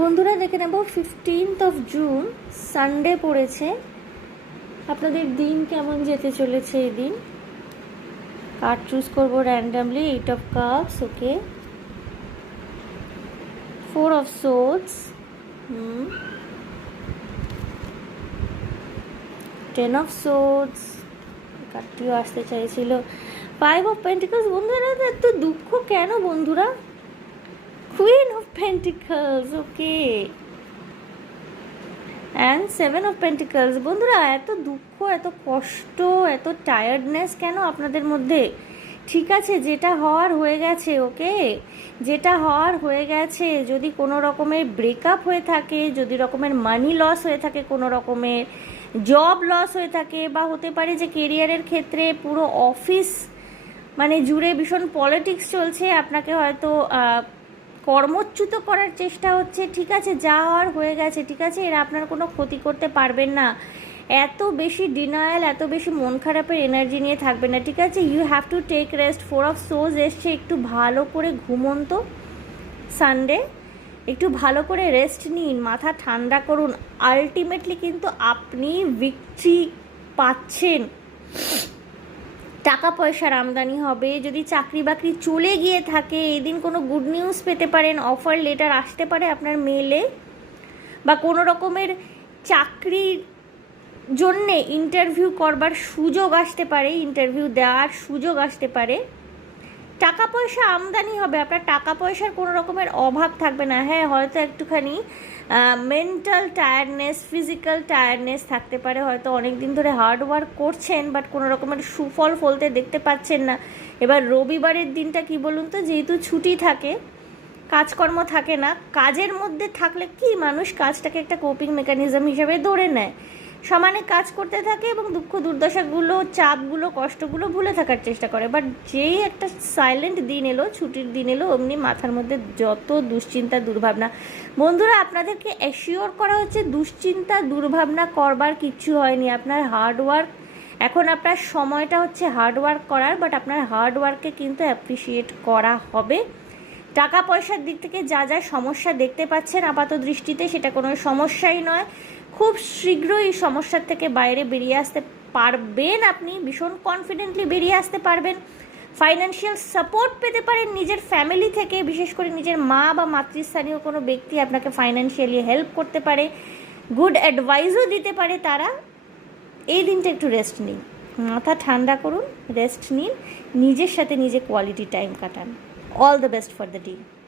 বন্ধুরা দেখে নেব 15th জুন সানডে পড়েছে। আপনাদের দিন কেমন যেতে চলেছে এই দিন? কার্ড চুজ করবো randomly. 8 of Cups, okay. 4 of Swords, 10 of Swords, কার্ডটিও আসতে চাইছিল। 5 of Pentacles, বন্ধুরা এত দুঃখ কেন বন্ধুরা? Queen of Pentacles, okay. And 7 of Pentacles, বন্ধুরা এত দুঃখ, এত কষ্ট, এত টায়ার্ডনেস কেন আপনাদের মধ্যে? ঠিক আছে, যেটা হওয়ার হয়ে গেছে, ওকে। যেটা হওয়ার হয়ে গেছে। যদি কোনো রকমের ব্রেকআপ হয়ে থাকে, যদি রকমের মানি লস হয়ে থাকে, কোনো রকমের জব লস হয়ে থাকে, বা হতে পারে যে কেরিয়ারের ক্ষেত্রে পুরো অফিস জুড়ে ভীষণ পলিটিক্স চলছে, আপনাকে হয়তো কর্মচ্যুত করার চেষ্টা হচ্ছে। ঠিক আছে, যা হওয়ার হয়ে গেছে, ঠিক আছে, এরা আপনার কোনো ক্ষতি করতে পারবেন না। এত বেশি ডিনায়াল, এত বেশি মন খারাপের এনার্জি নিয়ে থাকবেন না, ঠিক আছে। You have to take rest. 4 of Swords এসছে, একটু ভালো করে ঘুমন তো সানডে, একটু ভালো করে রেস্ট নিন, মাথা ঠান্ডা করুন। আলটিমেটলি কিন্তু আপনি ভিক্টরি পাচ্ছেন, টাকা পয়সার আমদানি হবে। যদি চাকরি বাকরি চলে গিয়ে থাকে, এই দিন কোনো গুড নিউজ পেতে পারেন, অফার লেটার আসতে পারে আপনার মেলে, বা কোনো রকমের চাকরির জন্যে ইন্টারভিউ করবার সুযোগ আসতে পারে, ইন্টারভিউ দেওয়ার সুযোগ আসতে পারে। টাকা পয়সা আমদানি হবে, আপনার টাকা পয়সার কোনো রকমের অভাব থাকবে না। হ্যাঁ, হয়তো একটুখানি মেন্টাল টায়ার্ডনেস, ফিজিক্যাল টায়ার্ডনেস থাকতে পারে, হয়তো অনেক দিন ধরে হার্ড ওয়ার্ক করছেন বাট কোনো রকমের সুফল ফলতে দেখতে পাচ্ছেন না। এবার রবিবারের দিনটা কি বলুন তো, যেহেতু ছুটি থাকে, কাজকর্ম থাকে না, কাজের মধ্যে থাকলে কি মানুষ কাজটাকে একটা কোপিং মেকানিজম হিসাবে ধরে নেয়, সমানে কাজ করতে থাকে এবং দুঃখ দুর্দশাগুলো, চাপগুলো, কষ্টগুলো ভুলে থাকার চেষ্টা করে। বাট যেই একটা সাইলেন্ট দিন এলো, ছুটির দিন এলো, অমনি মাথার মধ্যে যত দুশ্চিন্তা দুর্ভাবনা। বন্ধুরা আপনাদেরকে অ্যাসিওর করা হচ্ছে, দুশ্চিন্তা দুর্ভাবনা করবার কিচ্ছু হয়নি। আপনার হার্ডওয়ার্ক, এখন আপনার সময়টা হচ্ছে হার্ডওয়ার্ক করার, বাট আপনার হার্ডওয়ার্ককে কিন্তু অ্যাপ্রিসিয়েট করা হবে। টাকা পয়সার দিক থেকে যা যা সমস্যা দেখতে পাচ্ছেন আপাত দৃষ্টিতে, সেটা কোনো সমস্যাই নয়। খুব শীঘ্রই এই সমস্যার থেকে বাইরে বেরিয়ে আসতে পারবেন, আপনি ভীষণ কনফিডেন্টলি বেরিয়ে আসতে পারবেন। ফাইন্যান্সিয়াল সাপোর্ট পেতে পারেন নিজের ফ্যামিলি থেকে, বিশেষ করে নিজের মা বা মাতৃস্থানীয় কোনো ব্যক্তি আপনাকে ফাইন্যান্সিয়ালি হেল্প করতে পারে, গুড অ্যাডভাইসও দিতে পারে তারা। এই দিনটা একটু রেস্ট নিন, মাথা ঠান্ডা করুন, রেস্ট নিন, নিজের সাথে নিজে কোয়ালিটি টাইম কাটান। All the best for the day.